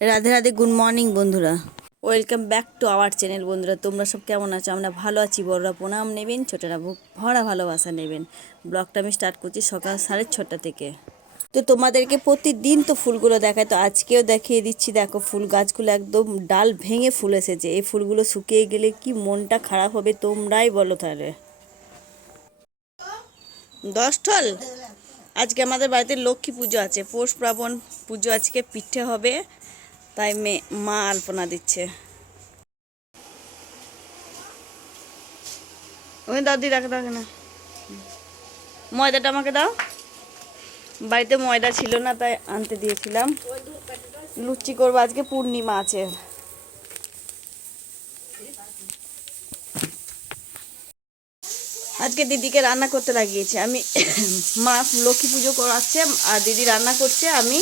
Radhe Radhe, good morning বন্ধুরা। Welcome back to our channel. বন্ধুরা, তোমরা সব কেমন আছো? আমরা ভালো আছি। বড়রা প্রণাম নেবেন, ছোটরা বুক ভরা ভালোবাসা নেবেন। ব্লগটা আমি স্টার্ট করছি সকাল 6:30 থেকে। তো তোমাদেরকে প্রতিদিন তো ফুলগুলো দেখায়, তো আজকেও দেখিয়ে দিচ্ছি। দেখো, ফুল গাছগুলো একদম ডাল ভেঙে ফুল এসেছে। এই ফুলগুলো শুকিয়ে গেলে কি মনটা খারাপ হবে, তোমরাই বলো তাহলে। 10 ঠল। আজকে আমাদের বাড়িতে লক্ষ্মী পুজো আছে, পৌষ পার্বণ পুজো। আজকে পিঠে হবে, তাই মা আলপনা দিচ্ছে। ওই দাও, দি রাখে দাও না, ময়দাটা আমাকে দাও। বাড়িতে ময়দা ছিল না, তাই আনতে দিয়েছিলাম। লুচি করবো, আজকে পূর্ণিমা আছে। আজকে দিদিকে রান্না করতে লাগিয়েছি আমি। মা লক্ষ্মী পুজো করাচ্ছে আর দিদি রান্না করছে, আমি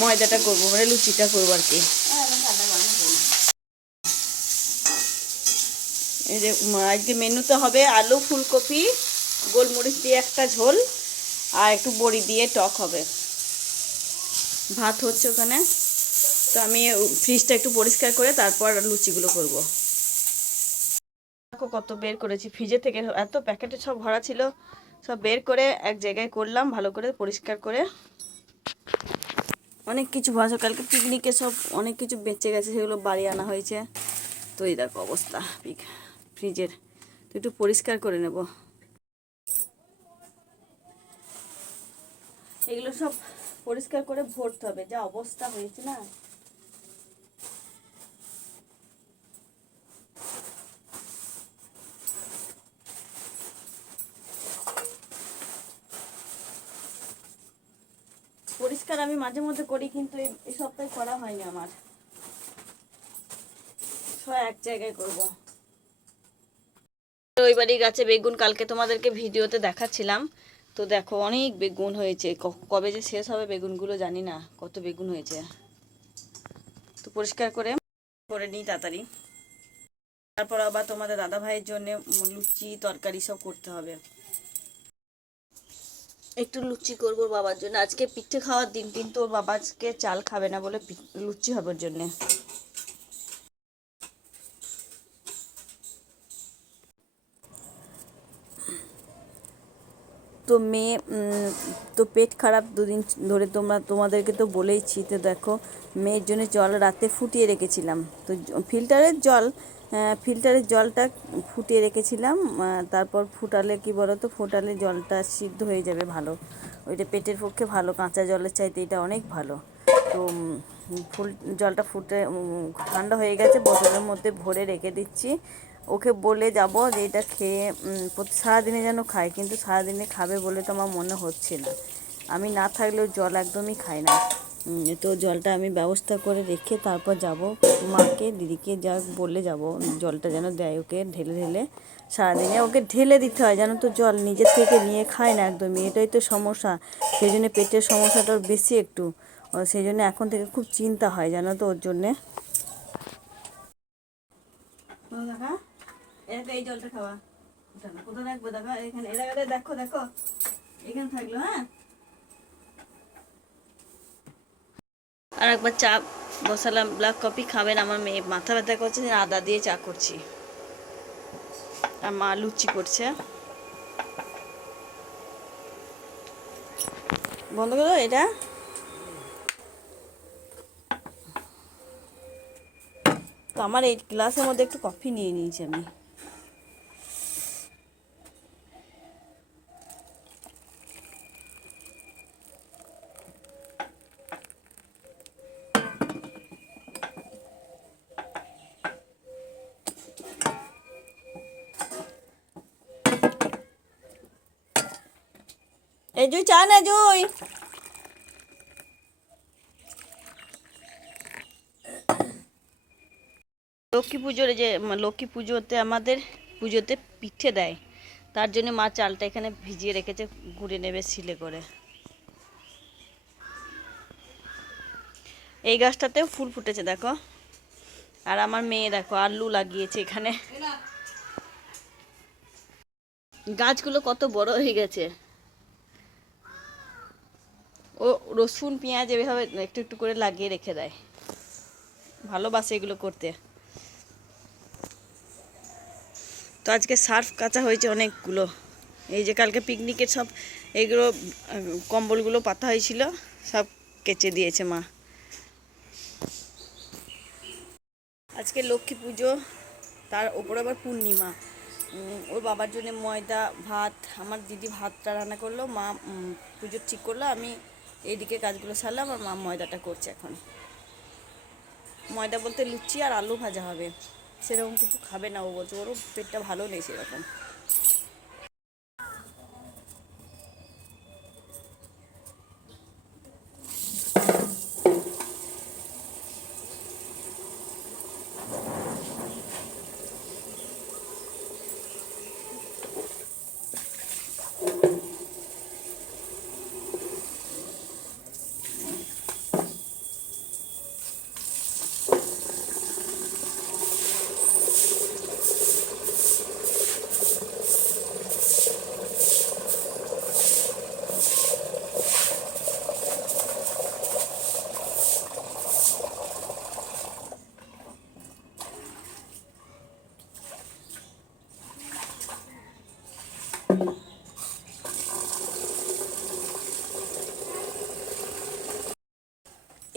ময়দাটা করবো, মানে লুচিটা করবো আর কি। এই যে আজকে মেনুতে হবে আলু ফুলকপি গোলমরিচ দিয়ে একটা ঝোল, আর একটু বড়ি দিয়ে টক হবে। ভাত হচ্ছে ওখানে। তো আমি ফ্রিজটা একটু পরিষ্কার করে তারপর লুচিগুলো করব। দেখো কত বের করেছি ফ্রিজে থেকে, এত প্যাকেটে সব ভরা ছিল, সব বের করে এক জায়গায় করলাম ভালো করে পরিষ্কার করে। অনেক কিছু ভাজা, কালকে পিকনিকে সব অনেক কিছু বেঁচে গেছে, সেগুলো বাড়ি আনা হয়েছে। তো এই দেখো অবস্থা ফ্রিজের। তো একটু পরিষ্কার করে নেব। এগুলো সব পরিষ্কার করে ভরতে হবে, যা অবস্থা হয়েছে না। পরিষ্কার আমি মাঝে মধ্যে করি, কিন্তু এই সপ্তাহে করা হয়নি আমার। সব এক জায়গায় করব। ওই বাড়ির গাছে বেগুন কালকে তোমাদেরকে ভিডিওতে দেখাচ্ছিলাম। তো দেখো অনেক বেগুন হয়েছে, কবে যে শেষ হবে বেগুনগুলো জানি না, কত বেগুন হয়েছে। তো পরিষ্কার করে করে নিই তাড়াতাড়ি। তারপর আবার তোমাদের দাদা ভাইয়ের জন্য লুচি তরকারি সব করতে হবে। একটু লুচি করবো বাবার জন্য, আজকে পিঠে খাওয়ার দিন, কিন্তু ওর বাবা আজকে চাল খাবে না বলে লুচি হবে ওর জন্যে। তো মেয়ে তো পেট খারাপ দুদিন ধরে, তোমাদেরকে তো বলেইছি। তো দেখো, মেয়ের জন্য জল রাতে ফুটিয়ে রেখেছিলাম। তো ফিল্টারের জলটা ফুটিয়ে রেখেছিলাম। তারপর ফুটালে কি বলো তো, ফোটালে জলটা সিদ্ধ হয়ে যাবে ভালো। ওইটা পেটের পক্ষে ভালো, কাঁচা জলের চাইতে এটা অনেক ভালো। তো জলটা ফুটে ঠান্ডা হয়ে গেছে, বোতলের মধ্যে ভরে রেখে দিচ্ছি। ওকে বলে যাব যে এটা খেয়ে সারাদিনে যেন খায়, কিন্তু সারাদিনে খাবে বলে তো আমার মনে হচ্ছে না। আমি না থাকলেও জল একদমই খায় না। তো জলটা আমি ব্যবস্থা করে রেখে তারপর যাব মাকে দিদিকে যা বলে যাব, জলটা যেন দেয় ওকে ঢেলে ঢেলে। সারাদিনে ওকে ঢেলে দিতে হয়, জানো তো, জল নিজের থেকে নিয়ে খায় না একদমই, এটাই তো সমস্যা। সেই জন্য পেটের সমস্যাটা ওর বেশি একটু। সেই জন্য এখন থেকে খুব চিন্তা হয়, জানো তো, ওর জন্যে। দেখা এটা এই জলটা খাওয়া, কোথায় রাখবো দেখা, এখানে এলাকাতে দেখো দেখো, এখানে থাকলো। হ্যাঁ, আর একবার চা বসালাম, ব্ল্যাক কফি খাবেন আমার মেয়ে, মাথা ব্যথা করছে, আদা দিয়ে চা করছি। আর মা লুচি করছে। বন্ধ করো এটা। তো আমার এই গ্লাসের মধ্যে একটু কফি নিয়ে নিয়েছি আমি। এই জুই চা না, জুই। লক্ষ্মী পুজোর যে লক্ষ্মী পুজোতে আমাদের পুজোতে পিঠে দেয়, তার জন্য মা চালটা এখানে ভিজিয়ে রেখেছে, গুঁড়ে নেবে শিলে করে। এই গাছটাতেও ফুল ফুটেছে দেখো। আর আমার মেয়ে দেখো আলু লাগিয়েছে এখানে, গাছগুলো কত বড় হয়ে গেছে। ও রসুন পেঁয়াজ এভাবে একটু একটু করে লাগিয়ে রেখে দেয়, ভালোবাসে এগুলো করতে। তো আজকে সার্ফ কাচা হয়েছে অনেকগুলো, এই যে কালকে পিকনিকের সব এইগুলো কম্বলগুলো পাতা হয়েছিল, সব কেচে দিয়েছে মা। আজকে লক্ষ্মী পুজো, তার ওপর আবার পূর্ণিমা। ওর বাবার জন্য ময়দা ভাত, আমার দিদি ভাতটা রান্না করলো, মা পুজো ঠিক করলো, আমি এইদিকে কাজগুলো সারলাম, আর মা ময়দাটা করছে এখন। ময়দা বলতে লুচি আর আলু ভাজা হবে, সেরকম কিছু খাবে না ও বলছে, ওরও পেটটা ভালো নেই সেরকম।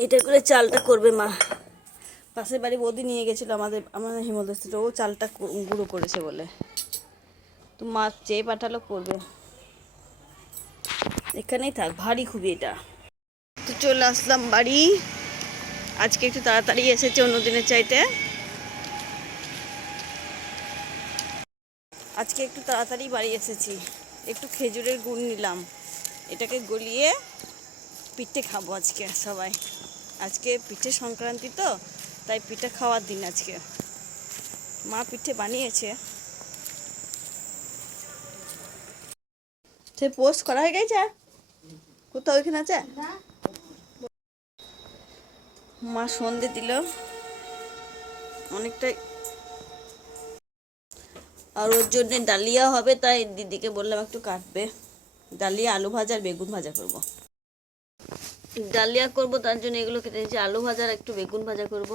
এটা করে চালটা করবে মা। পাশের বাড়ি বৌদি নিয়ে গেছিলো আমাদের হিমদস্তিটা, ও চালটা গুঁড়ো করেছে বলে, তো মা চেয়ে পাঠালো করবে। এখানেই থাক, ভারী খুবই এটা। তো চলে আসলাম বাড়ি, আজকে একটু তাড়াতাড়ি এসেছে অন্য দিনের চাইতে। আজকে একটু তাড়াতাড়ি বাড়ি এসেছি, একটু খেজুরের গুড় নিলাম, এটাকে গলিয়ে পিঠে খাবো আজকে সবাই। আজকে পিঠে সংক্রান্তি তো, তাই পিঠে খাওয়ার দিন আজকে। মা পিঠে বানিয়েছে, সে পোস্ট করা হয়ে গেছে, কোথাও ওইখানে আছে। মা সন্ধে দিল অনেকটাই, আর ওর জন্য ডালিয়া হবে, তাই দিদিকে বললাম একটু কাটবে। ডালিয়া আলু ভাজা আর বেগুন ভাজা করব। ডালিয়া করব, তার জন্য এগুলো কেটে নিয়েছি, আলু ভাজা আর একটু বেগুন ভাজা করব।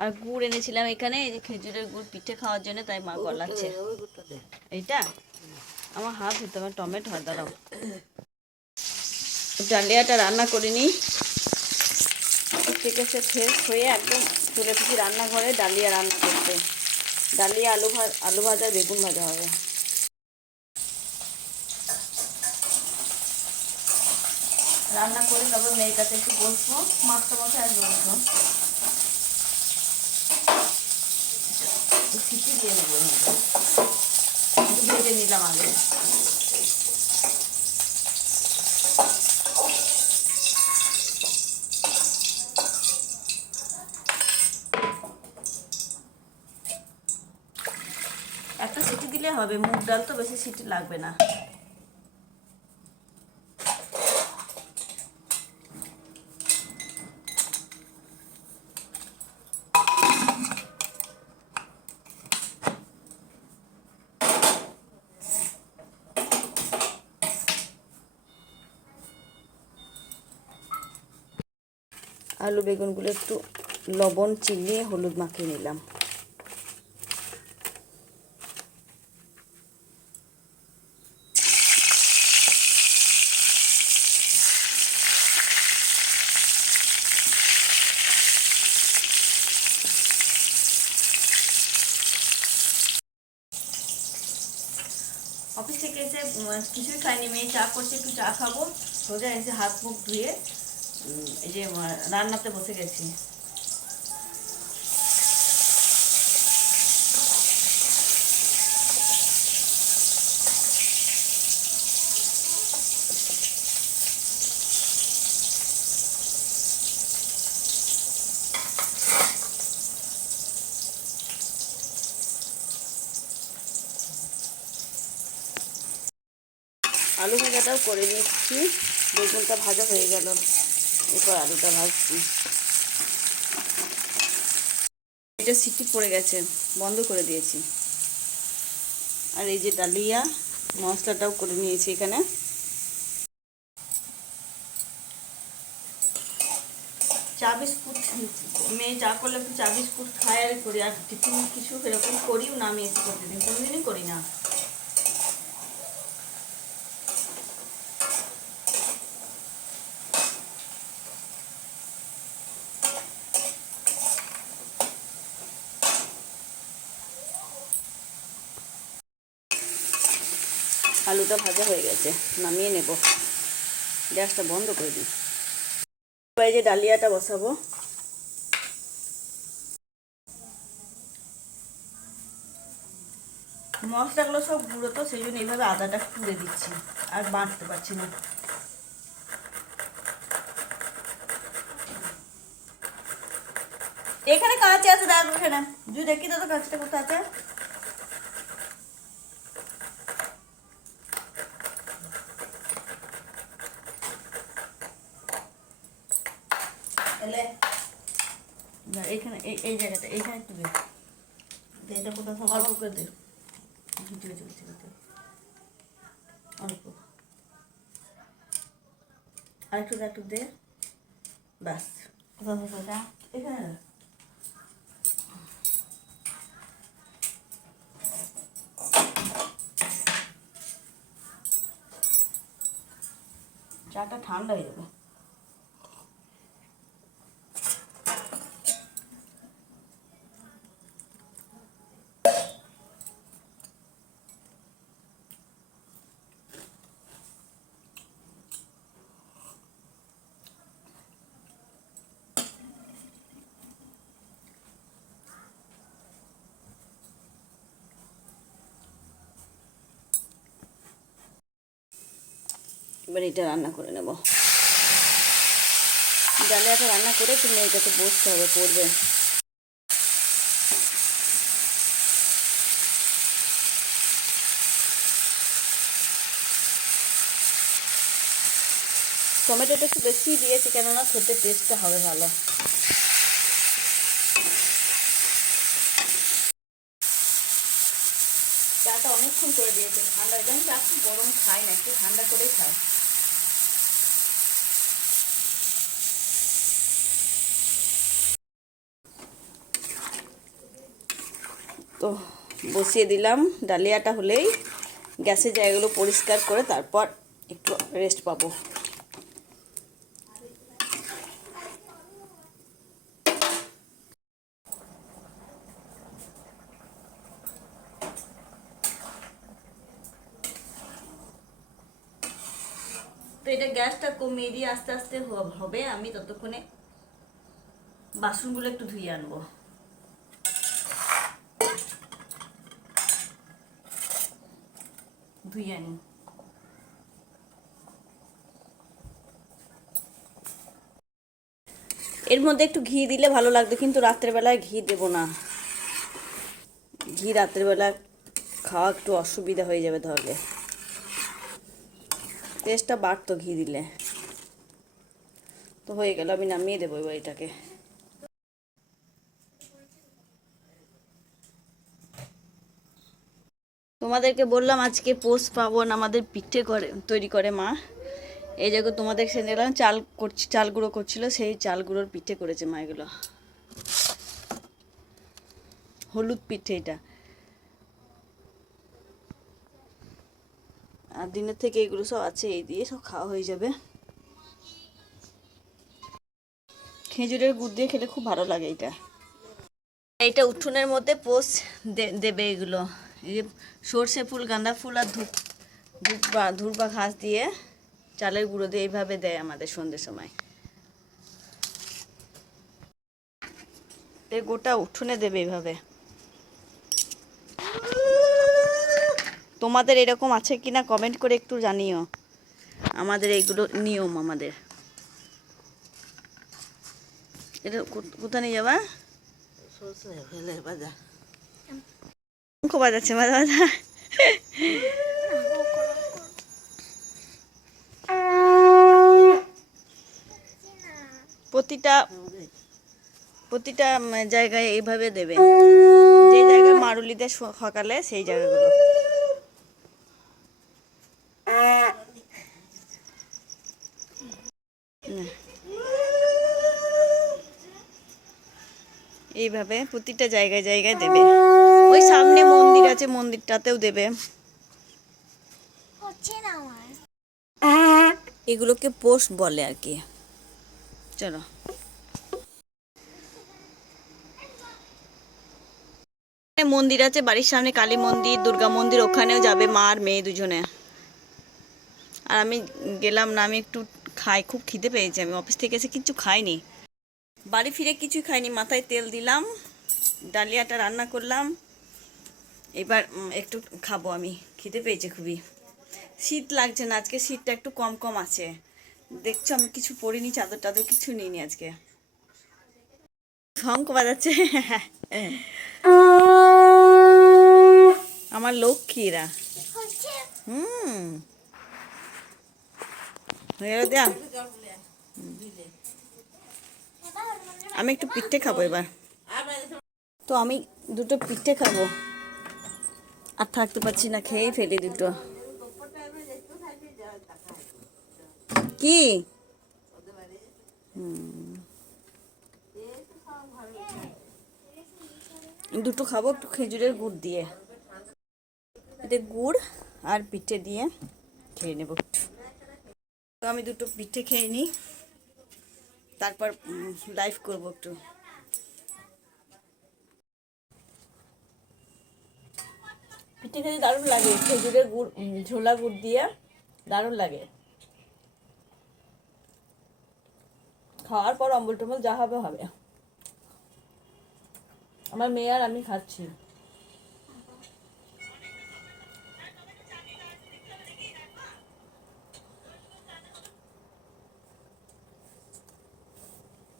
আর গুড় এনেছিলাম এখানে, এই যে খেজুরের গুড় পিঠে খাওয়ার জন্য, তাই মা গলাচ্ছে। এইটা আমার হাত ধুতে হবে, টমেটো হয়, দাঁড়াও। ডালিয়াটা রান্না করিনি, থেকে সে ফ্রেশ হয়ে একদম চলে এসেছি রান্নাঘরে ডালিয়া রান্না করতে। ডালিয়া আলু ভাজা বেগুন ভাজা হবে। রান্না করে তারপর মেয়ের কাছে একটু বসবো, মাছটা মতো আসবে বসবো, সিটি দিয়ে নেবো, একটু ভেজে নিলাম আগে। একটা সিটি দিলে হবে, মুগ ডাল তো বেশি সিটি লাগবে না। আলু বেগুনগুলো একটু লবণ চিনিয়ে হলুদ মাখিয়ে নিলাম। অফিস থেকে এসে কিছুই খাইনি, মেয়ে চা করছে, একটু চা খাবো, সোজা এসে হাত মুখ ধুয়ে এই যে রান্নাতে বসে গেছি। আলু ভাজাটাও করে নিচ্ছি, বেগুনটা ভাজা হয়ে গেল, এরপর আলুটা ভাজছি। এটা সিটি পড়ে গেছে, বন্ধ করে দিয়েছি। আর এই যে ডালিয়া মশলাটাও করে নিয়েছি এখানে। চা বিস্কুট মেয়ে চা করলে একটু চা বিস্কুট খায় আর করি, আর টিফিন কিছু এরকম করিও না আমি এসে প্রতিদিন, কোনোদিনই করি না। আলুটা ভাজা হয়ে গেছে, নামিয়ে নেব, গ্যাসটা বন্ধ করে দিই। এই যে ডালিয়াটা বসাবো। মশলাগুলো সব গুঁড়ো তো, সেই জন্য এইভাবে আদাটা পুড়ে দিচ্ছি, আর বাঁটতে পারছি না। এখানে কাঁচা আছে, দেখো এখানে যদি দেখি তো কাঁচটা কোথায় আছে। এখানে এই জায়গাটা, এইখানে একটু দে, এটা কোথাও অল্প করে দে, ভিডিও চলছে অল্প, আর একটু দে, ব্যাস। এখানে চাটা ঠান্ডা হয়ে যাবে। এবার এটা রান্না করে নেব। ডালিয়াটা রান্না করে তুমি এটাতে বসতে হবে, পড়বে। টমেটোটা একটু বেশি দিয়েছি, কেননা খেতে টেস্টটা হবে ভালো। চাটা অনেকক্ষণ করে দিয়েছে, ঠান্ডা একদম, চা খুব গরম খাই না, একটু ঠান্ডা করেই খাই। তো বসিয়ে দিলাম, ডালিয়াটা হলেই গ্যাসের জায়গাগুলো পরিষ্কার করে তারপর একটু রেস্ট পাবো। তো এটা গ্যাসটা কমিয়ে দিয়ে আস্তে আস্তে হবে, আমি ততক্ষণে বাসনগুলো একটু ধুয়ে আনবো। ধুয়ে আনি। এর মধ্যে একটু ঘি দিলে ভালো লাগতো, কিন্তু রাত্রেবেলায় ঘি দেবো না, ঘি রাত্রেবেলা খাওয়া একটু অসুবিধা হয়ে যাবে, তাহলে টেস্টটা বাড়তো ঘি দিলে। তো হয়ে গেল, আমি নামিয়ে দেবো এবার এটাকে। তোমাদেরকে বললাম আজকে পৌষ পার্বণ, আমাদের পিঠে তৈরি করে মা। এই জায়গায় তোমাদের সে দেখলাম চাল গুঁড়ো করছিল, সেই চাল গুঁড়োর পিঠে করেছে মা। এগুলো হলুদ পিঠে, এটা আর দিনের থেকে এগুলো সব আছে, এই দিয়ে সব খাওয়া হয়ে যাবে। খেজুরের গুড় দিয়ে খেলে খুব ভালো লাগে এটা। এইটা উঠোনের মধ্যে দেবে এগুলো, এই যে সর্ষে ফুল, গাঁদা ফুল আর ধূপ বা ঘাস দিয়ে চালের গুঁড়ো দিয়ে এইভাবে দেয় আমাদের সন্ধ্যের সময়। এই গোটা উঠোনে দেবে এইভাবে। তোমাদের এরকম আছে কিনা কমেন্ট করে একটু জানিও। আমাদের এইগুলো নিয়ম। আমাদের এটা কোথায় নিয়ে যাবা? শঙ্খ বাজাচ্ছে, বাজা বাজা। প্রতিটা জায়গায় এইভাবে দেবে, যে জায়গায় মারুলিতে সকালে, সেই জায়গাগুলো। এইভাবে প্রতিটা জায়গায় জায়গায় দেবে। ওই সামনে মন্দির আছে, মন্দিরটাতেও দেবে। এগুলোকে পোষ বলে আর কি। চলো, মন্দির আছে বাড়ির সামনে, কালী মন্দির, দুর্গা মন্দির, ওখানেও যাবে মা আর মেয়ে দুজনে। আর আমি গেলাম না, আমি একটু খাই, খুব খিদে পেয়েছে, আমি অফিস থেকে এসে কিছু খাইনি, বাড়ি ফিরে কিছুই খাইনি, মাথায় তেল দিলাম, ডালিয়াটা রান্না করলাম, এবার একটু খাবো, আমি খিদে পেয়েছে খুবই। শীত লাগছে না আজকে, শীতটা একটু কম কম আছে, দেখছো আমি কিছু পরিনি, চাদর টাদর কিছু নিইনি আজকে। শঙ্খ বাজাচ্ছে আমার লক্ষ্মীরা। হুম, হয়ে গেল দেয়া। আমি একটু পিঠে খাবো এবার, তো আমি দুটো পিঠে খাবো, আর থাকতে পারছি না, খেয়েই ফেলি দুটো। কি দুটো খাবো একটু খেজুরের গুড় দিয়ে, এতে গুড় আর পিঠে দিয়ে খেয়ে নেব একটু। তো আমি দুটো পিঠে খেয়ে নিই, তারপর লাইভ করবো একটু। পিঠে খেতে দারুণ লাগে, খেজুরের গুড়, ঝোলা গুড় দিয়ে দারুণ লাগে। খাওয়ার পর অম্বল টম্বল যা হবে হবে। আমার মেয়ে আর আমি খাচ্ছি।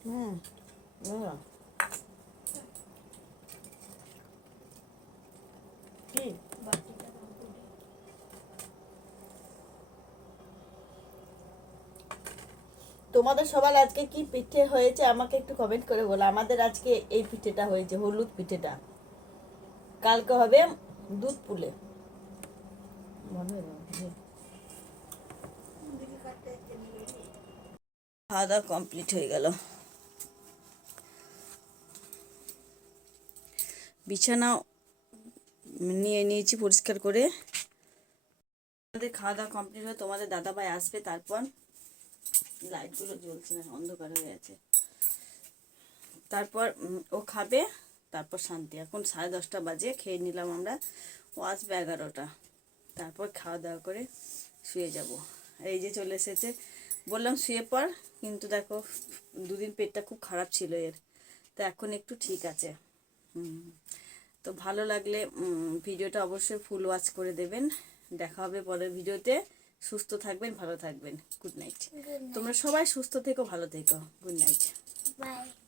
হুম, কি তোমাদের সবার আজকে কি পিঠে হয়েছে আমাকে একটু কমেন্ট করে বলো। আমাদের আজকে এই পিঠেটা হয়েছে, হলুদ পিঠেটা, কালকে হবে দুধ পুলে। খাওয়া দাওয়া কমপ্লিট হয়ে গেল, বিছানা নিয়ে নিয়েছি পরিষ্কার করে। আমাদের খাওয়া দাওয়া কমপ্লিট হয়ে তোমাদের দাদাভাই আসবে, তারপর লাইটগুলো জ্বলছে না, অন্ধকার হয়ে আছে, তারপর ও খাবে, তারপর শান্তি। এখন 10:30 বাজে, খেয়ে নিলাম আমরা, ও আসবে 11টা, তারপর খাওয়া দাওয়া করে শুয়ে যাব। এই যে চলে এসেছে, বললাম শুয়ে পড়, কিন্তু দেখো দুদিন পেটটা খুব খারাপ ছিল এর, তো এখন একটু ঠিক আছে। তো ভালো লাগলে ভিডিওটা অবশ্যই ফুল ওয়াচ করে দেবেন। দেখা হবে পরের ভিডিওতে। সুস্থ থাকবেন, ভালো থাকবেন। Good night. তোমরা সবাই সুস্থ থেকো, ভালো থেকো। Good night, by.